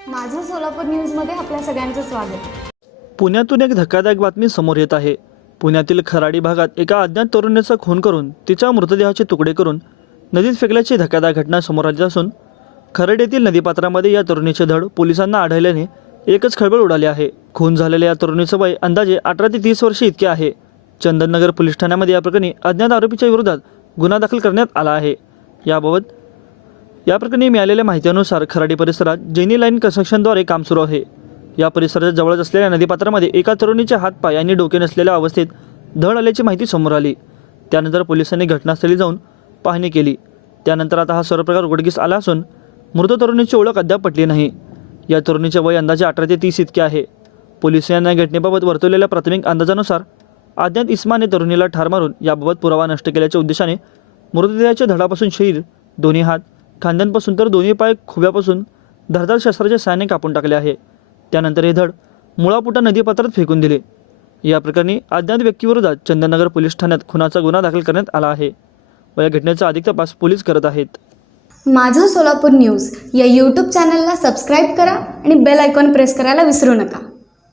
सोलापूर न्यूजमध्ये आपल्या सगळ्यांचं स्वागत. पुण्यातून एक धक्कादायक बातमी समोर येत आहे. पुण्यातील खराडी भागात एका अज्ञात तरुणीचा खून करून तिच्या मृतदेहाचे तुकडे करून नदीत फेकल्याची धक्कादायक घटना समोर आली असून खरड येथील नदीपात्रामध्ये या तरुणीचे धड पोलिसांना आढळल्याने एकच खळबळ उडाली आहे. खून झालेल्या या तरुणीचं वय अंदाजे अठरा ते तीस वर्षे इतके आहे. चंदननगर पोलीस ठाण्यामध्ये या प्रकरणी अज्ञात आरोपीच्या विरोधात गुन्हा दाखल करण्यात आला आहे. याबाबत या प्रकरणी मिळालेल्या माहितीनुसार खराडी परिसरात जेनी लाईन कन्स्ट्रक्शनद्वारे काम सुरू आहे. या परिसराच्या जवळच असलेल्या नदीपात्रामध्ये एका तरुणीचे हातपाय आणि डोके नसलेल्या अवस्थेत धड आल्याची माहिती समोर आली. त्यानंतर पोलिसांनी घटनास्थळी जाऊन पाहणी केली. त्यानंतर आता हा सर्व प्रकार उघडकीस आला असून मृत तरुणीची ओळख अद्याप पटली नाही. या तरुणीचे वय अंदाजे अठरा ते तीस इतके आहे. पोलिसांना घटनेबाबत वर्तवलेल्या प्राथमिक अंदाजानुसार अज्ञात इस्माने तरुणीला ठार मारून याबाबत पुरावा नष्ट केल्याच्या उद्देशाने मृतदेहाच्या धडापासून शरीर दोन्ही हात खांद्यांपासून तर दोन्ही पाय खुब्यापासून धारदार शस्त्राच्या सहाय्याने कापून टाकले आहे. त्यानंतर हे धड मुळापुटा नदीपात्रात फेकून दिले. या प्रकरणी अज्ञात व्यक्तीविरोधात चंदननगर पोलीस ठाण्यात खुनाचा गुन्हा दाखल करण्यात आला आहे. व या घटनेचा अधिक तपास पोलीस करत आहेत. माझं सोलापूर न्यूज या यूट्यूब चॅनलला सबस्क्राईब करा आणि बेल आयकॉन प्रेस करायला विसरू नका.